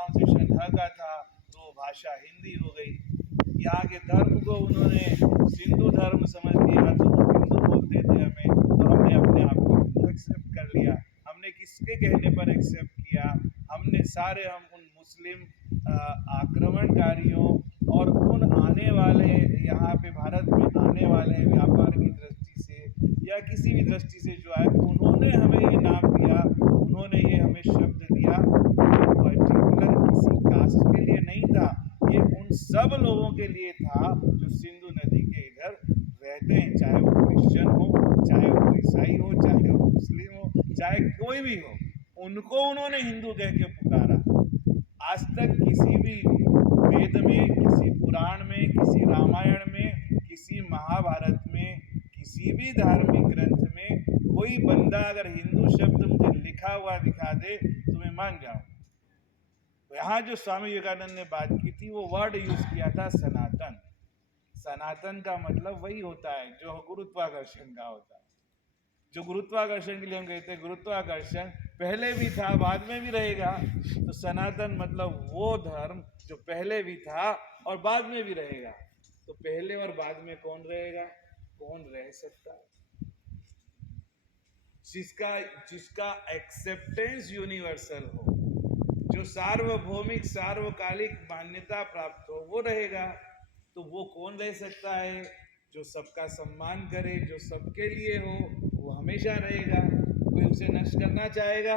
Pronunciation ह का था तो भाषा हिंदी हो गई। यहाँ के धर्म को उन्होंने सिंधु धर्म समझ लिया, तो वो हिंदू बोलते थे हमें, तो हमने अपने आप को हिंदू एक्सेप्ट कर लिया। हमने किसके कहने पर एक्सेप्ट किया? हमने सारे हम उन मुस्लिम आक्रमणकारियों और उन आने वाले यहाँ पे भारत में आने वाले व्यापार की दृष्टि से या किसी भी दृष्टि से जो है, उन्होंने हमें ये नाम दिया, उन्होंने ये हमें शब्द दिया। पर्टिकुलर किसी कास्ट के लिए नहीं था, ये उन सब लोगों के लिए था जो सिंधु नदी के इधर रहते हैं, चाहे वो क्रिश्चियन हो, चाहे वो ईसाई हो, चाहे वो मुस्लिम हो, चाहे कोई भी हो, उनको उन्होंने हिंदू कह के पुकारा। आज तक किसी भी वेद में, किसी पुराण में, किसी रामायण में, किसी महाभारत में, किसी भी धार्मिक ग्रंथ में कोई बंदा अगर हिंदू शब्द मुझे लिखा हुआ दिखा दे तो मैं मान जाऊं। तो यहाँ जो स्वामी विवेकानंद ने बात की थी, वो वर्ड यूज किया था सनातन। सनातन का मतलब वही होता है जो गुरुत्वाकर्षण का होता है। जो गुरुत्वाकर्षण के लिए हम कहते हैं गुरुत्वाकर्षण पहले भी था, बाद में भी रहेगा। तो सनातन मतलब वो धर्म जो पहले भी था और बाद में भी रहेगा। तो पहले और बाद में कौन रहेगा? कौन रह सकता है? जिसका एक्सेप्टेंस यूनिवर्सल हो, जो सार्वभौमिक सार्वकालिक मान्यता प्राप्त हो, वो रहेगा। तो वो कौन रह सकता है? जो सबका सम्मान करे, जो सबके लिए हो, वो हमेशा रहेगा। कोई उसे नष्ट करना चाहेगा?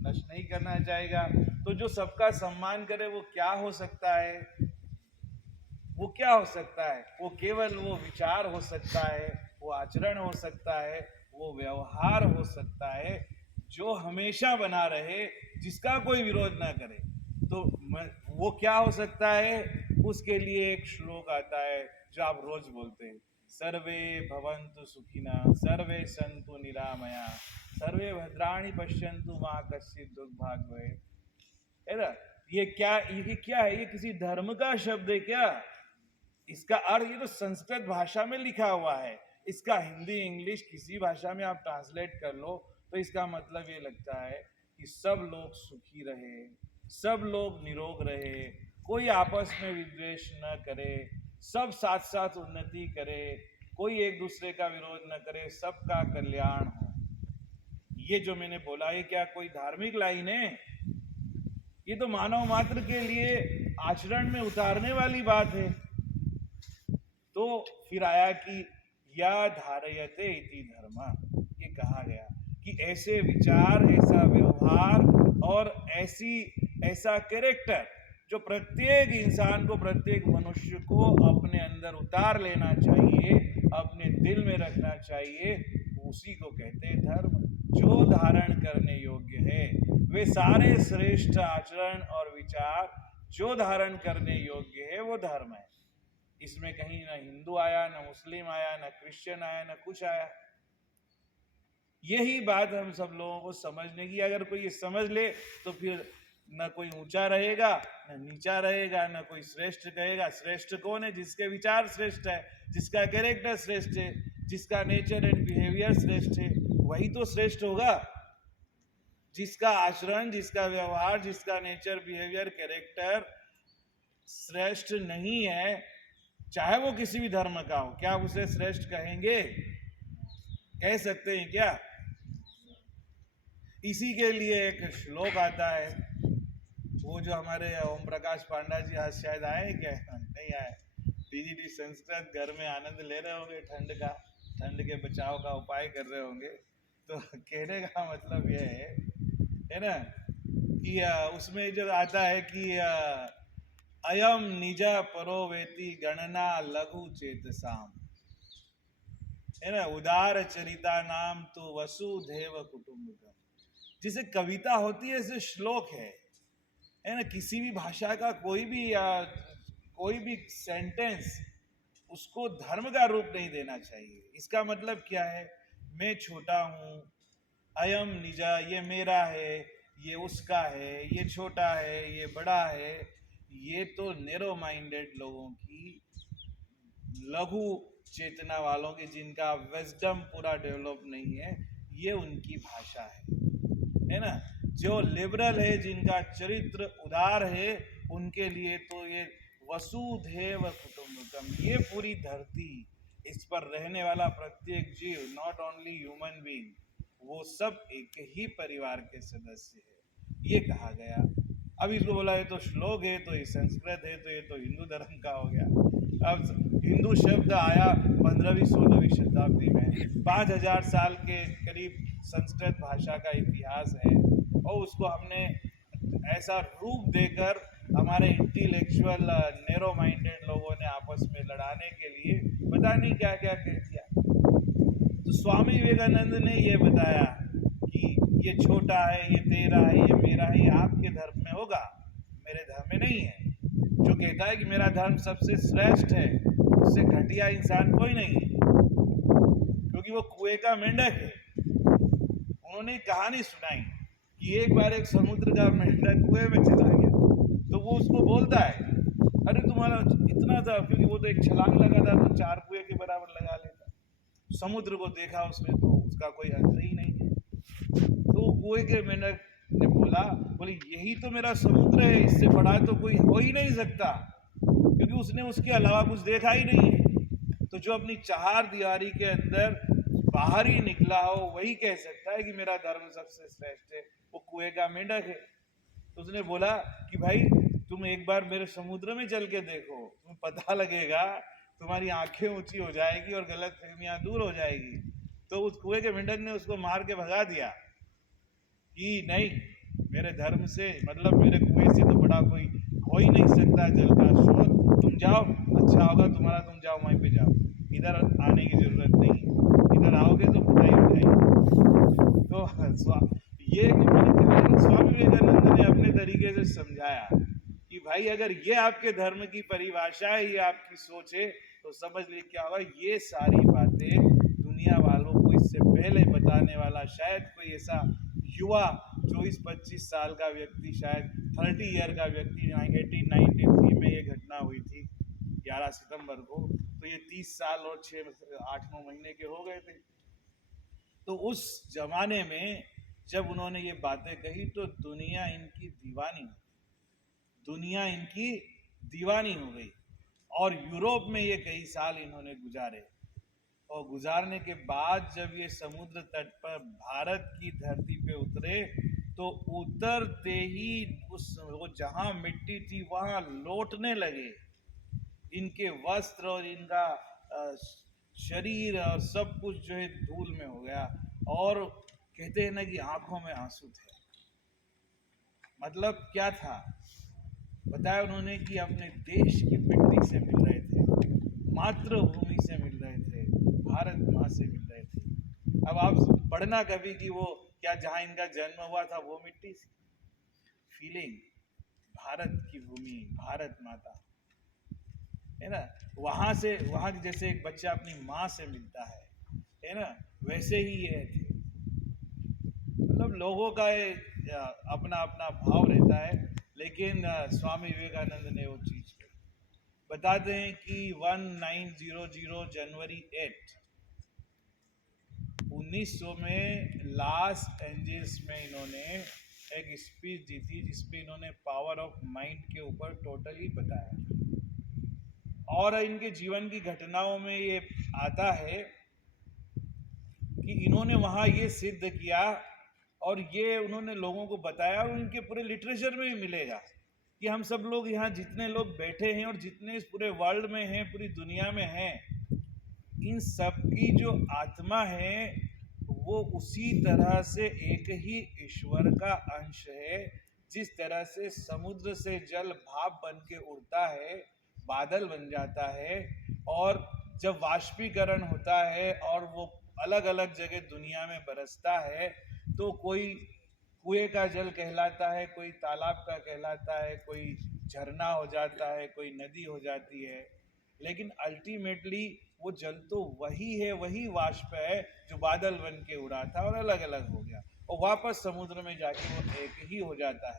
नष्ट नहीं करना चाहेगा। तो जो सबका सम्मान करे वो क्या हो सकता है? वो क्या हो सकता है? वो केवल वो विचार हो सकता है, वो आचरण हो सकता है, वो व्यवहार हो सकता है जो हमेशा बना रहे, जिसका कोई विरोध ना करे। तो वो क्या हो सकता है? उसके लिए एक श्लोक आता है जो आप रोज बोलते हैं, सर्वे भवन्तु सुखिनः, सर्वे सन्तु निरामया, सर्वे भद्राणि पश्यन्तु मा कश्चित् दुर्भाग् भवेत्। है ना? ये क्या है? ये किसी धर्म का शब्द है क्या? इसका अर्थ, ये तो संस्कृत भाषा में लिखा हुआ है, इसका हिंदी इंग्लिश किसी भाषा में आप ट्रांसलेट कर लो तो इसका मतलब ये लगता है कि सब लोग सुखी रहे, सब लोग निरोग रहे, कोई आपस में विद्वेष न करे, सब साथ साथ उन्नति करे, कोई एक दूसरे का विरोध न करे, सबका कल्याण हो। ये जो मैंने बोला है क्या कोई धार्मिक लाइन है? ये तो मानव मात्र के लिए आचरण में उतारने वाली बात है। तो फिर आया कि या धारयते इति धर्म, ये कहा गया कि ऐसे विचार, ऐसा व्यवहार और ऐसा कैरेक्टर जो प्रत्येक इंसान को, प्रत्येक मनुष्य को अपने अंदर उतार लेना चाहिए, अपने दिल में रखना चाहिए, उसी को कहते हैं धर्म। जो धारण करने योग्य है, वे सारे श्रेष्ठ आचरण और विचार जो धारण करने योग्य है वो धर्म है। इसमें कहीं ना हिंदू आया, ना मुस्लिम आया, ना क्रिश्चियन आया, ना कुछ आया। यही बात हम सब लोगों को समझने की, अगर कोई ये समझ ले तो फिर न कोई ऊंचा रहेगा, न नीचा रहेगा, न कोई श्रेष्ठ कहेगा। श्रेष्ठ कौन है? जिसके विचार श्रेष्ठ है, जिसका कैरेक्टर श्रेष्ठ है, जिसका नेचर एंड बिहेवियर श्रेष्ठ है, वही तो श्रेष्ठ होगा। जिसका आचरण, जिसका व्यवहार, जिसका नेचर बिहेवियर कैरेक्टर श्रेष्ठ नहीं है, चाहे वो किसी भी धर्म का हो, क्या उसे श्रेष्ठ कहेंगे? कह सकते हैं क्या? इसी के लिए एक श्लोक आता है, वो जो हमारे ओम प्रकाश पांडा जी आज शायद आए, क्या नहीं आए, टीजीटी संस्कृत घर में आनंद ले रहे होंगे ठंड का, ठंड के बचाव का उपाय कर रहे होंगे। तो कहने का मतलब ये है ना कि उसमें जो आता है कि अयम निजा परो वेति गणना लघु चेतसाम, है ना, उदार चरिता नाम तो वसुधैव कुटुंबकम। जैसे कविता होती है, ऐसे श्लोक है ना। किसी भी भाषा का कोई भी सेंटेंस उसको धर्म का रूप नहीं देना चाहिए। इसका मतलब क्या है? मैं छोटा हूँ, अयम निजा, ये मेरा है, ये उसका है, ये छोटा है, ये बड़ा है, ये तो नैरो माइंडेड लोगों की, लघु चेतना वालों की, जिनका विजडम पूरा डेवलप नहीं है, ये उनकी भाषा है ना। जो लिबरल है, जिनका चरित्र उदार है, उनके लिए तो ये वसुधैव कुटुंबकम, ये पूरी धरती, इस पर रहने वाला प्रत्येक जीव, नॉट ओनली ह्यूमन बीइंग, वो सब एक ही परिवार के सदस्य है, ये कहा गया। अब इसको बोला ये तो श्लोक है, तो ये संस्कृत है, तो ये तो हिंदू धर्म का हो गया। अब हिंदू शब्द आया 15वीं 16वीं शताब्दी में, 5000 साल के करीब संस्कृत भाषा का इतिहास है, और उसको हमने ऐसा रूप देकर हमारे इंटेलेक्चुअल नैरो माइंडेड लोगों ने आपस में लड़ाने के लिए पता नहीं क्या क्या कह दिया। तो स्वामी विवेकानंद ने ये बताया कि ये छोटा है, ये तेरा है, ये मेरा है, ये आपके धर्म में होगा, मेरे धर्म में नहीं है। जो कहता है कि मेरा धर्म सबसे श्रेष्ठ है, उससे घटिया इंसान कोई नहीं है, क्योंकि वो कुएं का मेंढक है। उन्होंने कहानी सुनाई कि एक बार एक समुद्र का मेंढक कुएं में चला गया, तो वो उसको बोलता है, अरे तुम्हारा इतना था, क्योंकि वो तो एक छलांग लगा था तो 4 कुएं के बराबर लगा लेता। समुद्र को देखा उसने तो उसका कोई अंत ही नहीं है। तो कुएं के मेंढक ने बोले यही तो मेरा समुद्र है, इससे बड़ा तो कोई हो ही नहीं सकता, क्योंकि उसने उसके अलावा कुछ देखा ही नहीं है। तो जो अपनी चार दीवारी के अंदर बाहर ही निकला हो, वही कह सकता है कि मेरा धर्म सबसे श्रेष्ठ है। वो कुएं का मेंढक है। तो उसने बोला कि भाई तुम एक बार मेरे समुद्र में चल के देखो, तुम्हें पता लगेगा, तुम्हारी आंखें ऊंची हो जाएगी और गलत फहमियां दूर हो जाएगी। तो उस कुएं के मेंढक ने उसको मार के भगा दिया कि नहीं, मेरे धर्म से मतलब मेरे कुएं से तो बड़ा कोई हो ही नहीं सकता जल का स्रोत, तुम जाओ, अच्छा होगा तुम्हारा, तुम जाओ वहीं पे जाओ, इधर आने की जरूरत नहीं, इधर आओगे तो पिटाई उठाई। तो ये स्वामी विवेकानंद ने अपने तरीके से समझाया कि भाई अगर ये आपके धर्म की परिभाषा है, ये आपकी सोच है, तो समझ लीजिए क्या होगा, ये सारी बातें दुनिया वालों को इससे पहले बताने वाला शायद कोई ऐसा युवा 24-25 साल का व्यक्ति, शायद 30 ईयर का व्यक्ति, 1893 में ये घटना हुई थी 11 सितंबर को, तो ये 30 साल और 6-8-9 महीने के हो गए थे। तो उस जमाने में जब उन्होंने ये बातें कही तो दुनिया इनकी दीवानी हो गई। और यूरोप में ये कई साल इन्होंने गुजारे, और गुजारने के बाद जब ये समुद्र तट पर भारत की धरती पे उतरे, तो उतरते ही वो जहां मिट्टी थी वहां लौटने लगे, इनके वस्त्र और इनका शरीर और सब कुछ जो है धूल में हो गया। और कहते हैं ना कि आंखों में आंसू थे। मतलब क्या था, बताया उन्होंने कि अपने देश की मिट्टी से मिल रहे थे, मातृभूमि से मिल रहे थे, भारत माँ से मिल रहे थे। अब आप पढ़ना कभी कि वो क्या जहाँ इनका जन्म हुआ था वो मिट्टी सी फीलिंग, भारत की भूमि, भारत माता है ना, वहां से वहां जैसे एक बच्चा अपनी माँ से मिलता है ना, वैसे ही ये थे। मतलब लोगों का अपना अपना भाव रहता है, लेकिन स्वामी विवेकानंद ने वो चीज बताते हैं कि 1900 जनवरी 8 1900 में लॉस एंजल्स में इन्होंने एक स्पीच दी थी, जिसमें इन्होंने पावर ऑफ माइंड के ऊपर टोटली बताया। और इनके जीवन की घटनाओं में ये आता है कि इन्होंने वहां ये सिद्ध किया, और ये उन्होंने लोगों को बताया, और उनके पूरे लिटरेचर में भी मिलेगा कि हम सब लोग यहाँ जितने लोग बैठे हैं और जितने इस पूरे वर्ल्ड में हैं, पूरी दुनिया में हैं, इन सब की जो आत्मा है वो उसी तरह से एक ही ईश्वर का अंश है। जिस तरह से समुद्र से जल भाप बन के उड़ता है, बादल बन जाता है, और जब वाष्पीकरण होता है और वो अलग अलग जगह दुनिया में बरसता है, तो कोई कुएं का जल कहलाता है, कोई तालाब का कहलाता है, कोई झरना हो जाता है, कोई नदी हो जाती है, लेकिन अल्टीमेटली वो जल तो वही है, वही वाष्प है जो बादल बन के उड़ा था और अलग अलग हो गया, और वापस समुद्र में जाके वो एक ही हो जाता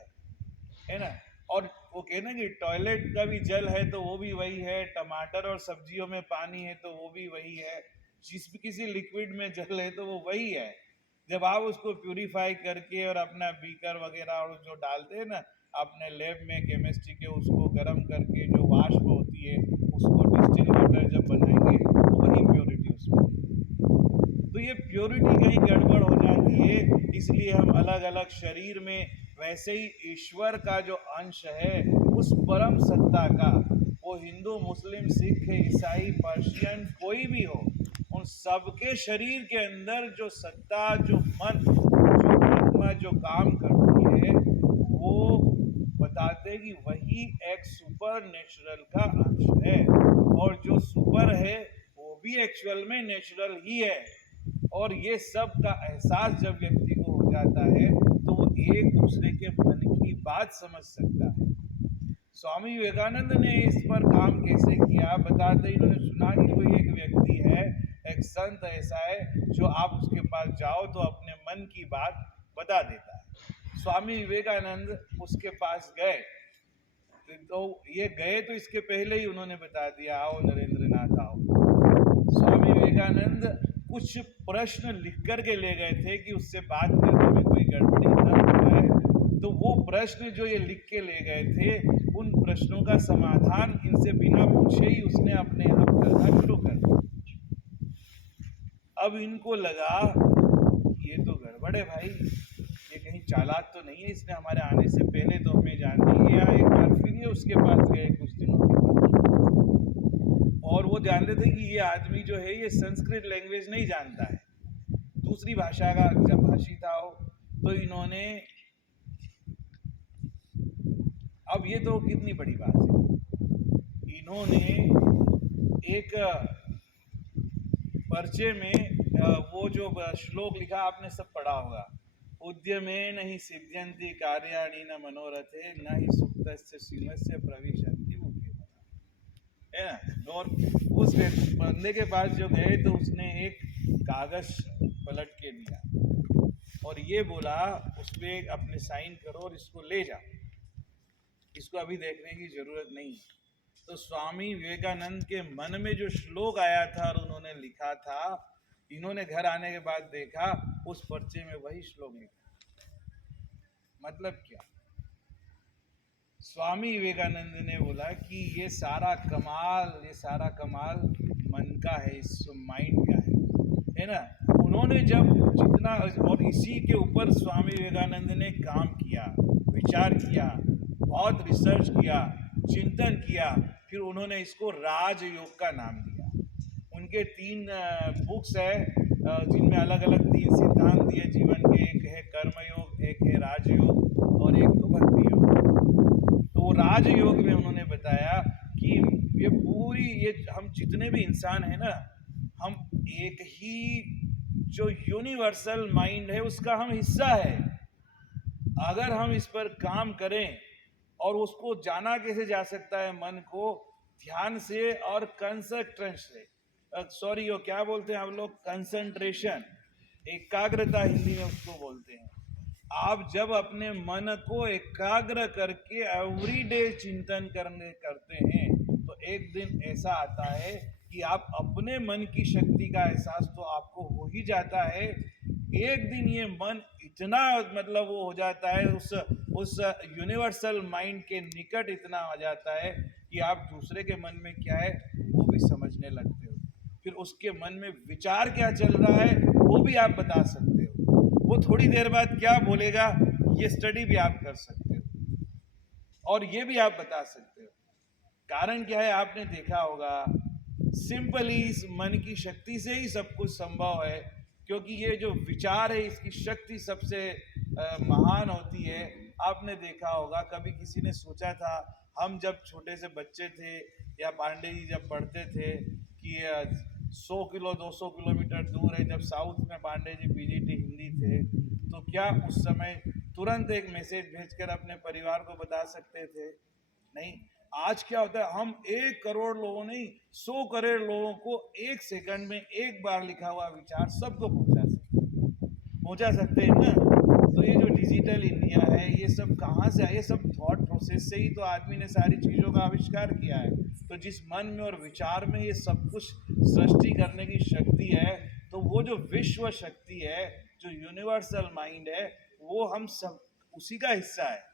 है ना। और वो कहना कि टॉयलेट का भी जल है तो वो भी वही है, टमाटर और सब्जियों में पानी है तो वो भी वही है, जिस भी किसी लिक्विड में जल है तो वो वही है। जब आप उसको प्यूरिफाई करके और अपना बीकर वगैरह और जो डालते हैं ना अपने लैब में केमिस्ट्री के, उसको गर्म करके जो वाष्प होती है उसको डिस्टिल वाटर जब बनाएंगे तो वही प्योरिटी उसमें। तो ये प्योरिटी कहीं गड़बड़ हो जाती है, इसलिए हम अलग अलग शरीर में, वैसे ही ईश्वर का जो अंश है उस परम सत्ता का, वो हिंदू मुस्लिम सिख ईसाई पर्शियन कोई भी हो, उन सबके शरीर के अंदर जो सत्ता, जो मन, जो आत्मा जो काम करती है, वो बताते कि वही एक सुपर नेचुरल का अंश है। और जो सुपर है वो भी एक्चुअल में नेचुरल ही है। और ये सब का एहसास जब व्यक्ति को हो जाता है तो वो एक दूसरे के मन की बात समझ सकता है। स्वामी विवेकानंद ने इस पर काम कैसे किया बताते, इन्होंने सुना कि कोई एक व्यक्ति है, एक संत ऐसा है जो आप उसके पास जाओ तो अपने मन की बात बता देता है। स्वामी विवेकानंद उसके पास गए, तो ये गए तो इसके पहले ही उन्होंने बता दिया, आओ नरेंद्रनाथ आओ। स्वामी विवेकानंद कुछ प्रश्न लिख कर के ले गए थे कि उससे बात करने में कोई गड़बड़ी ना हो जाए। तो वो प्रश्न जो ये लिख के ले गए थे, उन प्रश्नों का समाधान इनसे बिना पूछे ही उसने अपने आप करना शुरू कर दिया। अब इनको लगा ये तो गड़बड़ है भाई, ये कहीं चालाक तो नहीं है, इसने हमारे आने से पहले तो हमें जान ली। या एक बार फिर ये उसके पास गए कुछ दिनों के बाद, और वो जानते थे कि ये आदमी जो है ये संस्कृत लैंग्वेज नहीं जानता है, दूसरी भाषा का जब भाषी था वो। तो इन्होंने, अब ये तो कितनी बड़ी बात है, इन्होंने एक पर्चे में वो जो श्लोक लिखा आपने सब पढ़ा होगा, उद्यमे नहीं सिद्ध्यन्ति कार्याणि न मनोरथे न ही सुप्तस्य सिंहस्य प्रविशन्ति मुखे, है ना। और उस बंदे के पास जो गए तो उसने एक कागज पलट के दिया और ये बोला उस पर अपने साइन करो और इसको ले जाओ, इसको अभी देखने की जरूरत नहीं है। तो स्वामी विवेकानंद के मन में जो श्लोक आया था और उन्होंने लिखा था, इन्होंने घर आने के बाद देखा उस पर्चे में वही श्लोक लिखा। मतलब क्या, स्वामी विवेकानंद ने बोला कि ये सारा कमाल मन का है, इस माइंड का है ना। उन्होंने जब जितना, और इसी के ऊपर स्वामी विवेकानंद ने काम किया, विचार किया, बहुत रिसर्च किया, चिंतन किया, फिर उन्होंने इसको राजयोग का नाम दिया। उनके 3 बुक्स है जिनमें अलग अलग 3 सिद्धांत दिए जीवन के, एक है कर्मयोग, एक है राजयोग और एक तो भक्ति योग। तो राजयोग में उन्होंने बताया कि ये पूरी, ये हम जितने भी इंसान हैं ना, हम एक ही जो यूनिवर्सल माइंड है उसका हम हिस्सा है। अगर हम इस पर काम करें, और उसको जाना कैसे जा सकता है, मन को ध्यान से और कंसंट्रेशन से, सॉरी वो क्या बोलते हैं हम लोग, कंसंट्रेशन, एकाग्रता हिंदी में उसको बोलते हैं। आप जब अपने मन को एकाग्र करके एवरीडे चिंतन करते हैं तो एक दिन ऐसा आता है कि आप अपने मन की शक्ति का एहसास तो आपको हो ही जाता है। एक दिन ये मन इतना मतलब वो हो जाता है, उस यूनिवर्सल माइंड के निकट इतना आ जाता है कि आप दूसरे के मन में क्या है वो भी समझने लगते हो। फिर उसके मन में विचार क्या चल रहा है वो भी आप बता सकते हो, वो थोड़ी देर बाद क्या बोलेगा ये स्टडी भी आप कर सकते हो, और ये भी आप बता सकते हो। कारण क्या है, आपने देखा होगा, सिंपली इस मन की शक्ति से ही सब कुछ संभव है, क्योंकि ये जो विचार है इसकी शक्ति सबसे महान होती है। आपने देखा होगा, कभी किसी ने सोचा था, हम जब छोटे से बच्चे थे या पांडे जी जब पढ़ते थे कि 100 किलो 200 किलोमीटर दूर है, जब साउथ में पांडे जी पीजीटी हिंदी थे, तो क्या उस समय तुरंत एक मैसेज भेजकर अपने परिवार को बता सकते थे? नहीं। आज क्या होता है, हम 1 करोड़ लोगों नहीं 100 करोड़ लोगों को 1 सेकंड में एक बार लिखा हुआ विचार सबको पहुंचा सकते हैं ना। तो ये जो डिजिटल इंडिया है, ये सब कहाँ से आए? ये सब थॉट प्रोसेस से ही तो आदमी ने सारी चीज़ों का आविष्कार किया है। तो जिस मन में और विचार में ये सब कुछ सृष्टि करने की शक्ति है, तो वो जो विश्व शक्ति है, जो यूनिवर्सल माइंड है वो हम सब उसी का हिस्सा है।